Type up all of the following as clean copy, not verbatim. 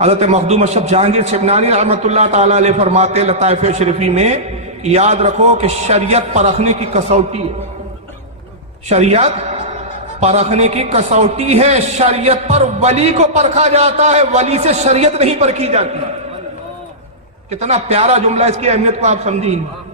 حضرت مخدوم اشرف جہانگیر شبنانی رحمۃ اللہ تعالیٰ علیہ فرماتے لطائف شریفی میں، یاد رکھو کہ شریعت پرکھنے کی کسوٹی ہے، شریعت پرکھنے کی کسوٹی ہے، شریعت پر ولی کو پرکھا جاتا ہے، ولی سے شریعت نہیں پرکھی جاتی۔ کتنا پیارا جملہ، اس کی اہمیت کو آپ سمجھیں۔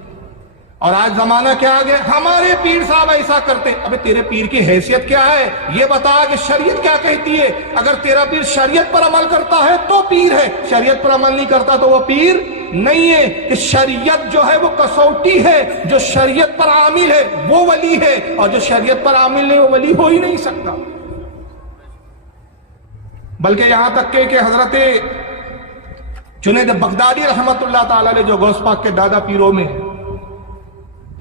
اور آج زمانہ کیا آ گیا، ہمارے پیر صاحب ایسا کرتے۔ ابے تیرے پیر کی حیثیت کیا ہے، یہ بتا کہ شریعت کیا کہتی ہے۔ اگر تیرا پیر شریعت پر عمل کرتا ہے تو پیر ہے، شریعت پر عمل نہیں کرتا تو وہ پیر نہیں ہے۔ کہ شریعت جو ہے وہ کسوٹی ہے، جو شریعت پر عامل ہے وہ ولی ہے، اور جو شریعت پر عامل نہیں وہ ولی ہو ہی نہیں سکتا۔ بلکہ یہاں تک کہ حضرت جنید بغدادی رحمت اللہ تعالیٰ علیہ جو غوث پاک کے دادا پیروں میں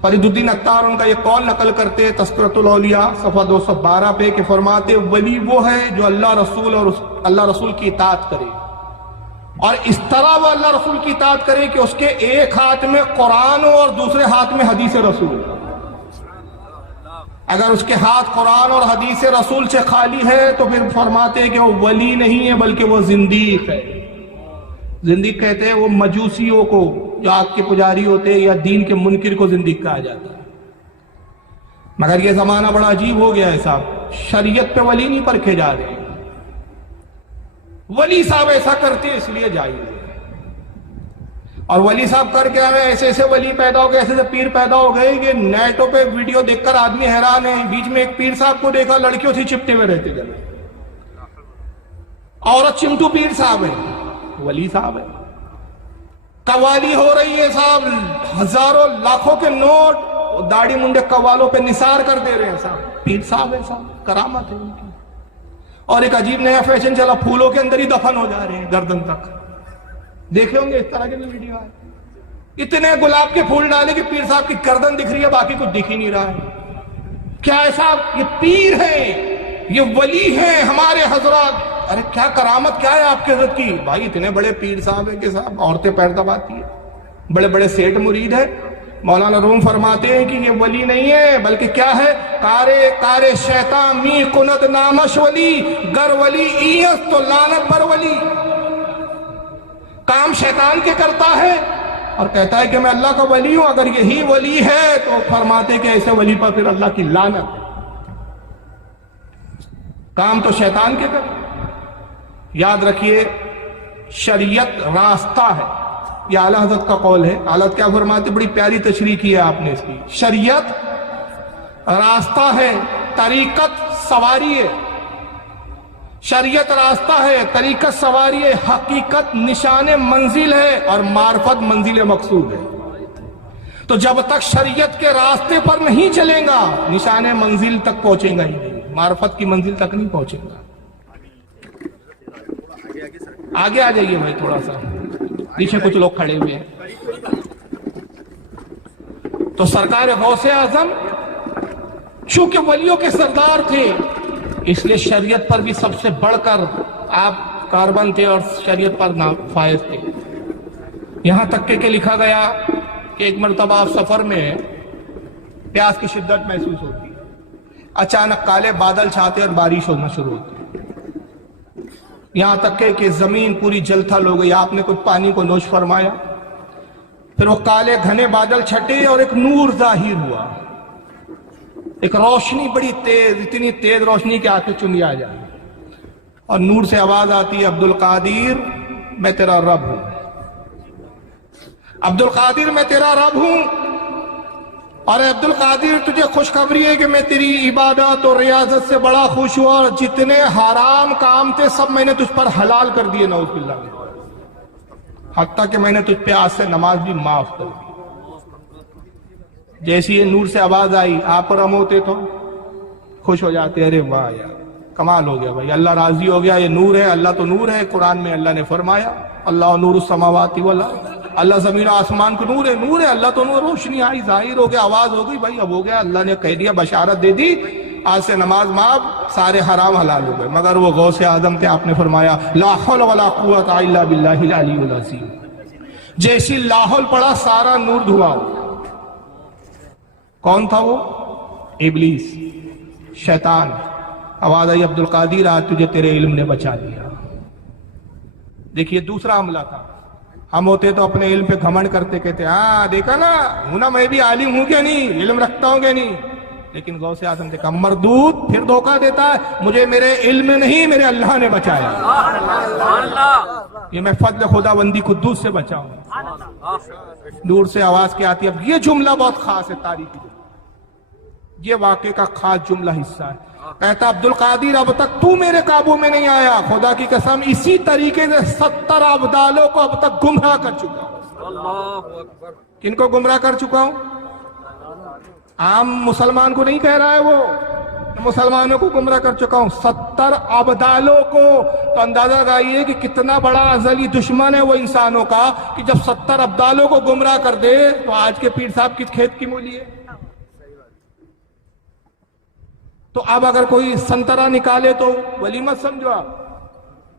فرید الدین عطار ان کا یہ قول نقل کرتے تذکرۃ الاولیاء صفحہ 212 پہ، کہ فرماتے ولی وہ ہے جو اللہ رسول اور اللہ رسول کی اطاعت کرے، اور اس طرح وہ اللہ رسول کی اطاعت کرے کہ اس کے ایک ہاتھ میں قرآن ہو اور دوسرے ہاتھ میں حدیث رسول۔ اگر اس کے ہاتھ قرآن اور حدیث رسول سے خالی ہے تو پھر فرماتے کہ وہ ولی نہیں ہے بلکہ وہ زندیق ہے۔ زندیق کہتے ہیں وہ مجوسیوں کو جو آگ کے پجاری ہوتے ہیں، یا دین کے منکر کو زندیق کہا جاتا ہے۔ مگر یہ زمانہ بڑا عجیب ہو گیا ہے صاحب، شریعت پہ ولی نہیں پرکھے جا رہے، ولی صاحب ایسا کرتے ہیں اس لیے جائز ہے۔ اور ولی صاحب کر کے ہمیں ایسے ایسے ولی پیدا ہو گئے، ایسے ایسے پیر پیدا ہو گئے کہ نیٹوں پہ ویڈیو دیکھ کر آدمی حیران ہے۔ بیچ میں ایک پیر صاحب کو دیکھا لڑکیوں سے چپٹے ہوئے رہتے گئے، عورت چمٹو پیر صاحب ہے، ولی صاحب ہے۔ قوالی ہو رہی ہے صاحب، ہزاروں لاکھوں کے نوٹ داڑھی منڈے قوالوں پہ نثار کر دے رہے ہیں صاحب، پیر صاحب ہے صاحب، کرامت ہے ان کی۔ اور ایک عجیب نیا فیشن چلا، پھولوں کے اندر ہی دفن ہو جا رہے ہیں گردن تک، دیکھے ہوں گے اس طرح کے ویڈیو آئے، اتنے گلاب کے پھول ڈالے کہ پیر صاحب کی گردن دکھ رہی ہے، باقی کچھ دکھ ہی نہیں رہا ہے۔ کیا ہے صاحب، یہ پیر ہیں، یہ ولی ہیں ہمارے حضرات۔ ارے کیا کرامت کیا ہے آپ کے حضرت کی؟ بھائی اتنے بڑے پیر صاحب ہیں کہ صاحب عورتیں پیر دباتی ہیں، بڑے بڑے سیٹ مرید ہیں۔ مولانا روم فرماتے ہیں کہ یہ ولی نہیں ہے بلکہ کیا ہے، کارے شیطان می کند نامش ولی، گر ولی ایس تو لعنت بر ولی۔ کام شیطان کے کرتا ہے اور کہتا ہے کہ میں اللہ کا ولی ہوں، اگر یہی ولی ہے تو فرماتے کہ ایسے ولی پر پھر اللہ کی لعنت۔ کام تو شیطان کے کرتا۔ یاد رکھیے شریعت راستہ ہے، یہ اعلیٰ حضرت کا قول ہے۔ اعلیٰ کیا فرماتے، بڑی پیاری تشریح کی ہے آپ نے اس کی۔ شریعت راستہ ہے، طریقت سواری ہے۔ شریعت راستہ ہے، طریقت سواری ہے، حقیقت نشان منزل ہے، اور معرفت منزل مقصود ہے۔ تو جب تک شریعت کے راستے پر نہیں چلیں گا نشان منزل تک پہنچیں گا ہی نہیں، معرفت کی منزل تک نہیں پہنچیں گا۔ آگے آ جائیے بھائی، تھوڑا سا پیچھے کچھ لوگ کھڑے ہوئے ہیں۔ تو سرکار غوث اعظم چونکہ ولیوں کے سردار تھے، اس لیے شریعت پر بھی سب سے بڑھ کر آپ کاربن تھے اور شریعت پر فائز تھے۔ یہاں تک کہ لکھا گیا کہ ایک مرتبہ آپ سفر میں پیاس کی شدت محسوس ہوتی ہے، اچانک کالے بادل چھاتے اور بارش ہونا شروع ہوتی ہے، یہاں تک کہ زمین پوری جل تھل ہو گئی۔ آپ نے کچھ پانی کو نوش فرمایا، پھر وہ کالے گھنے بادل چھٹے اور ایک نور ظاہر ہوا، ایک روشنی بڑی تیز، اتنی تیز روشنی کہ آنکھیں چنی آ جائیں، اور نور سے آواز آتی ہے، عبد القادر میں تیرا رب ہوں، عبد القادر میں تیرا رب ہوں، اور عبد القادر تجھے خوشخبری ہے کہ میں تیری عبادت اور ریاضت سے بڑا خوش ہوا، اور جتنے حرام کام تھے سب میں نے تجھ پر حلال کر دیے، نعوذ باللہ، حتیٰ کہ میں نے تجھ پہ آج سے نماز بھی معاف کر دی۔ جیسی یہ نور سے آواز آئی، آپ پر ہم ہوتے تو خوش ہو جاتے، ارے واہ یار کمال ہو گیا بھائی، اللہ راضی ہو گیا، یہ نور ہے، اللہ تو نور ہے۔ قرآن میں اللہ نے فرمایا اللہ نور السماوات والارض، اللہ زمین و آسمان کو نور ہے، نور ہے اللہ تو نور۔ روشنی آئی، ظاہر ہو گیا، آواز ہو گئی، بھائی اب ہو گیا، اللہ نے کہہ دیا، بشارت دے دی، آج سے نماز معاف، سارے حرام حلال ہو گئے۔ مگر وہ غوث اعظم تھے، آپ نے فرمایا لا حول ولا قوت الا باللہ العلی العظیم، جیسی لاحول پڑا سارا نور دھواں ہو گیا۔ کون تھا وہ؟ ابلیس، شیطان۔ آواز آئی عبد القادر آج تجھے تیرے علم نے بچا دیا، دیکھیے دوسرا عملہ تھا. ہم ہوتے تو اپنے علم پہ گھمنڈ کرتے کہتے ہاں دیکھا نا ہوں نا میں بھی عالم ہوں کیا نہیں, علم رکھتا ہوں کیا نہیں. لیکن غوث اعظم نے کہا مردود, پھر دھوکہ دیتا ہے, مجھے میرے علم نہیں میرے اللہ نے بچایا. یہ میں فضل خدا بندی قدوس سے بچا ہوں. دور سے آواز کے آتی ہے. اب یہ جملہ بہت خاص ہے تاریخی, یہ واقعے کا خاص جملہ حصہ ہے. کہتا عبد القادر اب تک تو میرے قابو میں نہیں آیا, خدا کی قسم اسی طریقے سے 70 ابدالوں کو اب تک گمراہ کر چکا ہوں. کن کو گمراہ کر چکا ہوں؟ عام مسلمان کو نہیں کہہ رہا ہے وہ, مسلمانوں کو گمراہ کر چکا ہوں 70 ابدالوں کو. تو اندازہ لگائیے کہ کتنا بڑا ازلی دشمن ہے وہ انسانوں کا, کہ جب 70 ابدالوں کو گمراہ کر دے تو آج کے پیر صاحب کس کھیت کی مولی ہے. تو اب اگر کوئی سنترا نکالے تو ولی مت سمجھو آپ,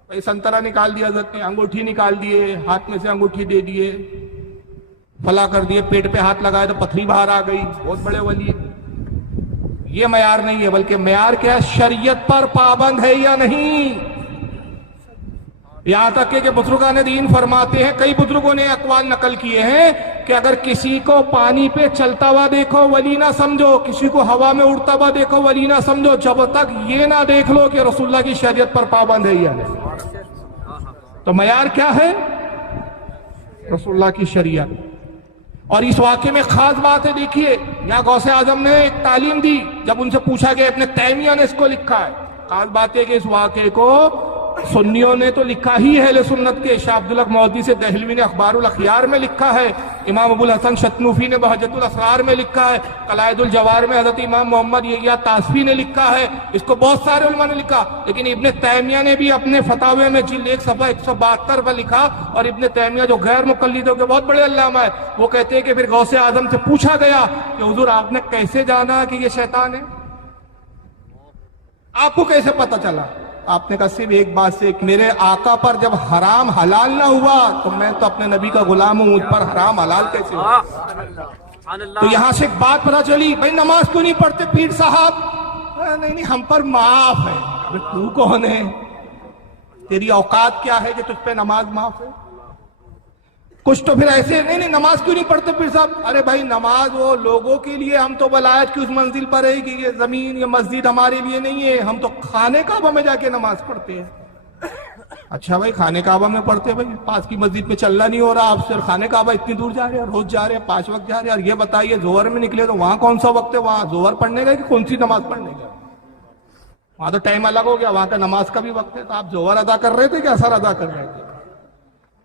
بھائی سنترا نکال دیا حضرت نے, انگوٹھی نکال دیے, ہاتھ میں سے انگوٹھی دے دیے, فلا کر دیے, پیٹ پہ ہاتھ لگائے تو پتھری باہر آ گئی, بہت بڑے ولی. یہ معیار نہیں ہے, بلکہ معیار کیا ہے, شریعت پر پابند ہے یا نہیں. یہاں تک کہ بزرگان دین فرماتے ہیں, کئی بزرگوں نے اقوال نقل کیے ہیں کہ اگر کسی کو پانی پہ چلتا ہوا دیکھو ولی نہ سمجھو, کسی کو ہوا میں اڑتا ہوا دیکھو ولی نہ سمجھو, جب تک یہ نہ دیکھ لو کہ رسول اللہ کی شریعت پر پابند ہے یا نہیں. تو معیار کیا ہے؟ رسول اللہ کی شریعت. اور اس واقعے میں خاص بات ہے, دیکھیے یہاں غوث اعظم نے ایک تعلیم دی. جب ان سے پوچھا گیا, ابن تیمیہ نے اس کو لکھا ہے. خاص بات ہے کہ اس واقعے کو سنیوں نے تو لکھا ہی ہے, اہل سنت کے شاہ عبدالحق مودودی سے دہلوی نے اخبار الاخیار میں لکھا ہے, امام ابو الحسن شتنوفی نے بہجت الاسرار میں لکھا ہے, قلائد الجوار میں حضرت امام محمد یحییٰ طاسفی نے لکھا ہے, اس کو بہت سارے علماء نے لکھا. لیکن ابن تیمیہ نے بھی اپنے فتاوے میں جلد 1 صفحہ 172 پر لکھا. اور ابن تیمیہ جو غیر مقلدوں کے بہت بڑے علامہ ہے, وہ کہتے ہیں کہ پھر غوث اعظم سے پوچھا گیا کہ حضور آپ نے کیسے جانا کہ یہ شیطان ہے, آپ کو کیسے پتہ چلا؟ آپ نے کہا صرف ایک بات سے, کہ میرے آقا پر جب حرام حلال نہ ہوا تو میں تو اپنے نبی کا غلام ہوں, مجھ پر حرام حلال کیسے ہوا؟ تو یہاں سے ایک بات پتہ چلی, بھائی نماز کیوں نہیں پڑھتے پیر صاحب؟ نہیں ہم پر معاف ہے. تو کون ہے, تیری اوقات کیا ہے کہ تجھ پہ نماز معاف ہے؟ کچھ تو پھر ایسے نہیں نماز کیوں نہیں پڑھتے پیر صاحب؟ ارے بھائی نماز وہ لوگوں کے لیے, ہم تو ولایت کی اس منزل پر ہے کہ یہ زمین یہ مسجد ہمارے لیے نہیں ہے, ہم تو خانے کعبہ میں جا کے نماز پڑھتے ہیں. اچھا بھائی خانے کعبہ میں پڑھتے ہیں, بھائی پاس کی مسجد میں چلنا نہیں ہو رہا آپ سے, خانے کعبہ اتنی دور جا رہے ہیں, روز جا رہے ہیں, 5 وقت جا رہے ہیں, اور یہ بتائیے ظہر میں نکلے تو وہاں کون سا وقت ہے, وہاں ظہر پڑھنے کا کہ کون سی نماز پڑھنے کا؟ وہاں تو ٹائم الگ ہو گیا, وہاں کا نماز کا بھی وقت ہے. تو آپ ظہر ادا کر رہے تھے کہ اثر ادا کر رہے تھے؟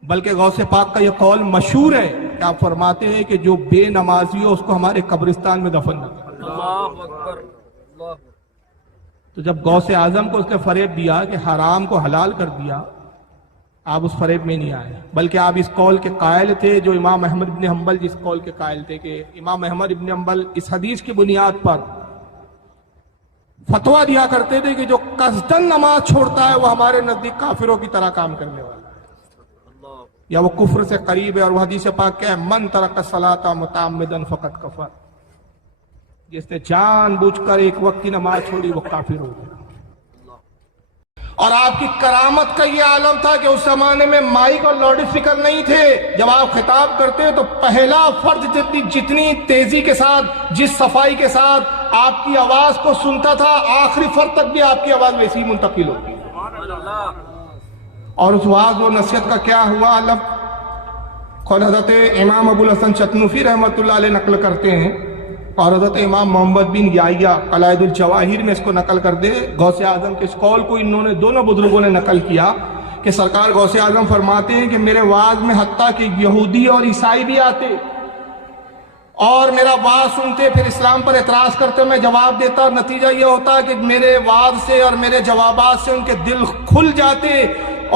بلکہ غوث پاک کا یہ قول مشہور ہے کہ آپ فرماتے ہیں کہ جو بے نمازی ہو اس کو ہمارے قبرستان میں دفن نہ کریں. اللہ اکبر. تو جب غوث اعظم کو اس نے فریب دیا کہ حرام کو حلال کر دیا, آپ اس فریب میں نہیں آئے, بلکہ آپ اس قول کے قائل تھے جو امام احمد بن حنبل جس قول کے قائل تھے, کہ امام احمد بن حنبل اس حدیث کی بنیاد پر فتویٰ دیا کرتے تھے کہ جو قصدن نماز چھوڑتا ہے وہ ہمارے نزدیک کافروں کی طرح کام کرنے والا ہے, یا وہ کفر سے قریب ہے. اور وہ حدیث پاک کیا ہے, من ترک الصلاۃ متعمدا فقد کفر, جس نے جان بوجھ کر ایک وقت کی نماز چھوڑی وہ کافر ہو گیا. اور آپ کی کرامت کا یہ عالم تھا کہ اس زمانے میں مائک اور لاؤڈ اسپیکر نہیں تھے. جب آپ خطاب کرتے تو پہلا فرد جتنی تیزی کے ساتھ, جس صفائی کے ساتھ آپ کی آواز کو سنتا تھا, آخری فرد تک بھی آپ کی آواز ویسی ہی منتقل ہوتی. اور اس واعظ و نصیحت کا کیا ہوا علم خود حضرت امام ابو الحسن شتنوفی رحمۃ اللہ علیہ نقل کرتے ہیں, اور حضرت امام محمد بن یحییٰ قلائد الجواہر میں اس کو نقل کر دے. غوث اعظم کے اس قول کو انہوں نے دونوں بزرگوں نے نقل کیا کہ سرکار غوث اعظم فرماتے ہیں کہ میرے واعظ میں حتیٰ کہ یہودی اور عیسائی بھی آتے اور میرا واعظ سنتے, پھر اسلام پر اعتراض کرتے, میں جواب دیتا, اور نتیجہ یہ ہوتا کہ میرے واعظ سے اور میرے جوابات سے ان کے دل کھل جاتے,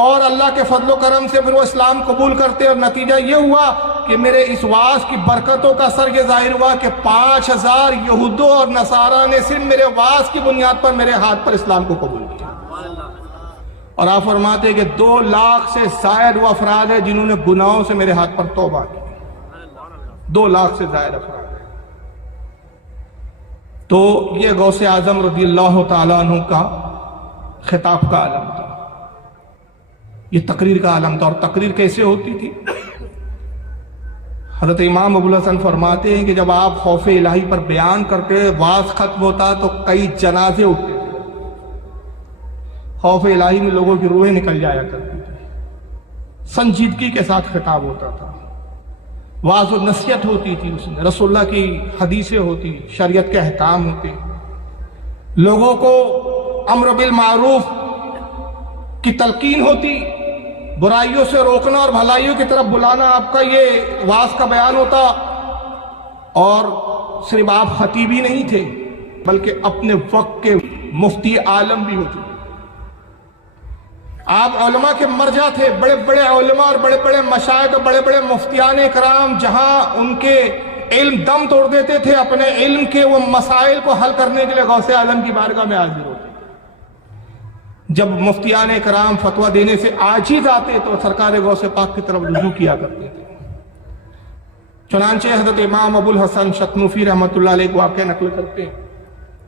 اور اللہ کے فضل و کرم سے پھر وہ اسلام قبول کرتے. اور نتیجہ یہ ہوا کہ میرے اس واعظ کی برکتوں کا اثر یہ ظاہر ہوا کہ 5000 یہودوں اور نصارہ نے صرف میرے واعظ کی بنیاد پر میرے ہاتھ پر اسلام کو قبول کیا. اور آپ فرماتے ہیں کہ 2 لاکھ سے زائد وہ افراد ہیں جنہوں نے گناہوں سے میرے ہاتھ پر توبہ کی. 2 لاکھ سے زائد افراد ہیں. تو یہ غوث اعظم رضی اللہ تعالیٰ عنہ کا خطاب کا عالم تھا. یہ تقریر کا عالم تھا. اور تقریر کیسے ہوتی تھی؟ حضرت امام ابوالحسن فرماتے ہیں کہ جب آپ خوف الہی پر بیان کرتے، واز ختم ہوتا تو کئی جنازے اٹھتے تھے. خوف الہی میں لوگوں کی روحیں نکل جایا کرتی تھی. سنجیدگی کے ساتھ خطاب ہوتا تھا، واز و نصیحت ہوتی تھی، اس میں رسول اللہ کی حدیثیں ہوتی، شریعت کے احکام ہوتے، لوگوں کو امر بالمعروف کی تلقین ہوتی، برائیوں سے روکنا اور بھلائیوں کی طرف بلانا آپ کا یہ واز کا بیان ہوتا. اور صرف آپ خطیب ہی نہیں تھے بلکہ اپنے وقت کے مفتی عالم بھی ہو چکے. آپ علماء کے مرجع تھے، بڑے بڑے علماء اور بڑے بڑے مشائخ اور بڑے بڑے مفتیان کرام جہاں ان کے علم دم توڑ دیتے تھے، اپنے علم کے وہ مسائل کو حل کرنے کے لیے غوث اعظم کی بارگاہ میں حاضر ہوتے. جب مفتیان کرام فتویٰ دینے سے عاجز آتے تو سرکار غوث پاک کی طرف رجوع کیا کرتے تھے. چنانچہ حضرت امام ابوالحسن شتنوفی رحمۃ اللہ علیہ کو واقعہ نقل کرتے ہیں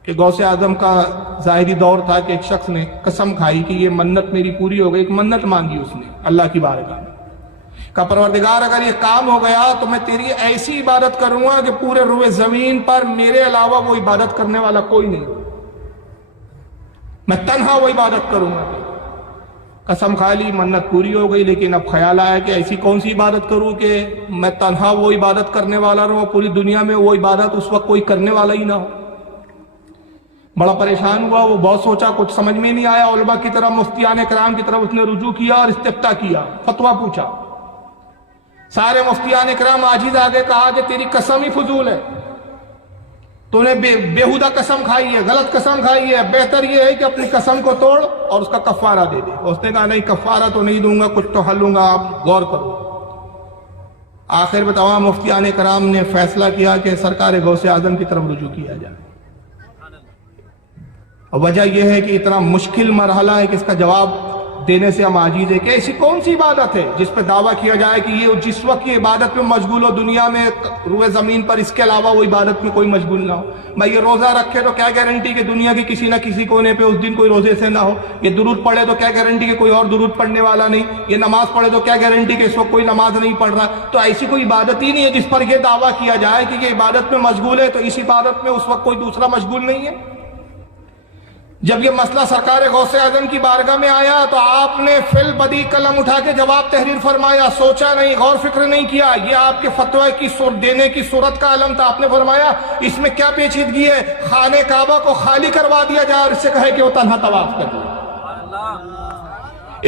کہ غوث اعظم کا ظاہری دور تھا کہ ایک شخص نے قسم کھائی کہ یہ منت میری پوری ہو گئی. ایک منت مانگی اس نے اللہ کی بارگاہ میں، کہا پروردگار اگر یہ کام ہو گیا تو میں تیری ایسی عبادت کروں گا کہ پورے روئے زمین پر میرے علاوہ وہ عبادت کرنے والا کوئی نہیں، میں تنہا وہ عبادت کروں گا. قسم کھا لی، منت پوری ہو گئی، لیکن اب خیال آیا کہ ایسی کون سی عبادت کروں کہ میں تنہا وہ عبادت کرنے والا رہوں، پوری دنیا میں وہ عبادت اس وقت کوئی کرنے والا ہی نہ ہو. بڑا پریشان ہوا، وہ بہت سوچا، کچھ سمجھ میں نہیں آیا. علماء کی طرف، مفتیان کرام کی طرف اس نے رجوع کیا اور استفتاء کیا، فتویٰ پوچھا. سارے مفتیان کرام عاجز آگے، کہا کہ تیری قسم ہی فضول ہے، تو نے بےہودہ قسم کھائی ہے، غلط قسم کھائی ہے، بہتر یہ ہے کہ اپنی قسم کو توڑ اور اس کا کفارہ دے دے. اس نے کہا نہیں، کفارہ تو نہیں دوں گا، کچھ تو حل لوں گا، آپ غور کرو. آخر میں تمام مفتیان کرام نے فیصلہ کیا کہ سرکار غوث اعظم کی طرف رجوع کیا جائے. وجہ یہ ہے کہ اتنا مشکل مرحلہ ہے کہ اس کا جواب دینے سے ہم عاجز ہیں کہ ایسی کون سی عبادت ہے جس پہ دعویٰ کیا جائے کہ یہ جس وقت یہ عبادت میں مشغول ہو، دنیا میں روئے زمین پر اس کے علاوہ وہ عبادت میں کوئی مشغول نہ ہو. بھائی یہ روزہ رکھے تو کیا گارنٹی کہ دنیا کے کسی نہ کسی کونے پہ اس دن کوئی روزے سے نہ ہو. یہ درود پڑھے تو کیا گارنٹی کہ کوئی اور درود پڑھنے والا نہیں. یہ نماز پڑھے تو کیا گارنٹی کہ اس وقت کوئی نماز نہیں پڑھ رہا. تو ایسی کوئی عبادت ہی نہیں ہے جس پر یہ دعویٰ کیا جائے کہ یہ عبادت میں مشغول ہے تو اس عبادت میں اس وقت کوئی دوسرا مشغول نہیں ہے. جب یہ مسئلہ سرکار غوث اعظم کی بارگاہ میں آیا تو آپ نے فی البدیہہ قلم اٹھا کے جواب تحریر فرمایا، سوچا نہیں، غور فکر نہیں کیا. یہ آپ کے فتوی کی دینے کی صورت کا علم تھا. آپ نے فرمایا اس میں کیا پیچیدگی ہے، خانہ کعبہ کو خالی کروا دیا جائے اور اس سے کہے کہ وہ تنہا طواف کر دے.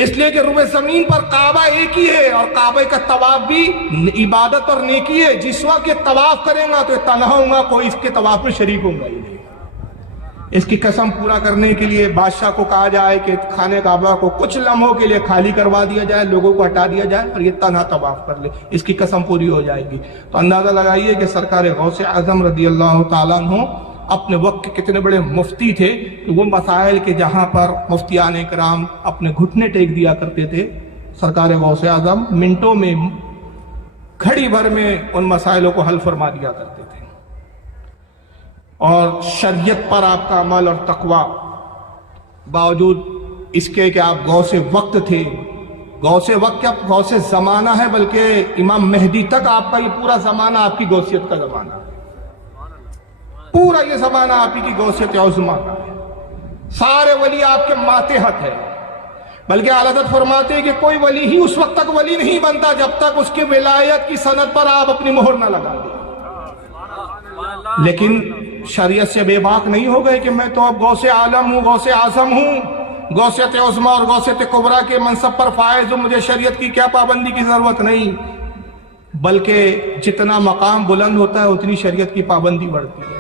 اس لیے کہ روئے زمین پر کعبہ ایک ہی ہے اور کعبہ کا طواف بھی عبادت اور نیکی ہے. جس وقت یہ طواف کریں گا تو یہ تنہا ہوں گا، کوئی اس کے طواف میں شریک ہوں گا. اس کی قسم پورا کرنے کے لیے بادشاہ کو کہا جائے کہ خانہ کعبہ کو کچھ لمحوں کے لیے خالی کروا دیا جائے، لوگوں کو ہٹا دیا جائے اور یہ تنہا طواف کر لے، اس کی قسم پوری ہو جائے گی. تو اندازہ لگائیے کہ سرکار غوث اعظم رضی اللہ تعالیٰ عنہ اپنے وقت کے کتنے بڑے مفتی تھے کہ وہ مسائل کے جہاں پر مفتیان کرام اپنے گھٹنے ٹیک دیا کرتے تھے، سرکار غوث اعظم منٹوں میں، گھڑی بھر میں ان مسائلوں کو حل فرما دیا کرتے تھے. اور شریعت پر آپ کا عمل اور تقوی، باوجود اس کے کہ آپ غوث وقت تھے، غوث وقت کیا غوث زمانہ ہے، بلکہ امام مہدی تک آپ کا یہ پورا زمانہ آپ کی غوثیت کا زمانہ ہے. پورا یہ زمانہ آپ کی غوثیت عظمیٰ کا ہے. سارے ولی آپ کے ماتحت ہے، بلکہ اعلیٰ حضرت فرماتے ہیں کہ کوئی ولی ہی اس وقت تک ولی نہیں بنتا جب تک اس کی ولایت کی سند پر آپ اپنی مہر نہ لگا دیں. لیکن شریعت سے بے باک نہیں ہو گئے کہ میں تو اب غوث عالم ہوں، غوث اعظم ہوں، غوثیت عظمیٰ اور غوثیت کبریٰ کے منصب پر فائز ہوں، مجھے شریعت کی کیا پابندی کی ضرورت نہیں. بلکہ جتنا مقام بلند ہوتا ہے اتنی شریعت کی پابندی بڑھتی ہے.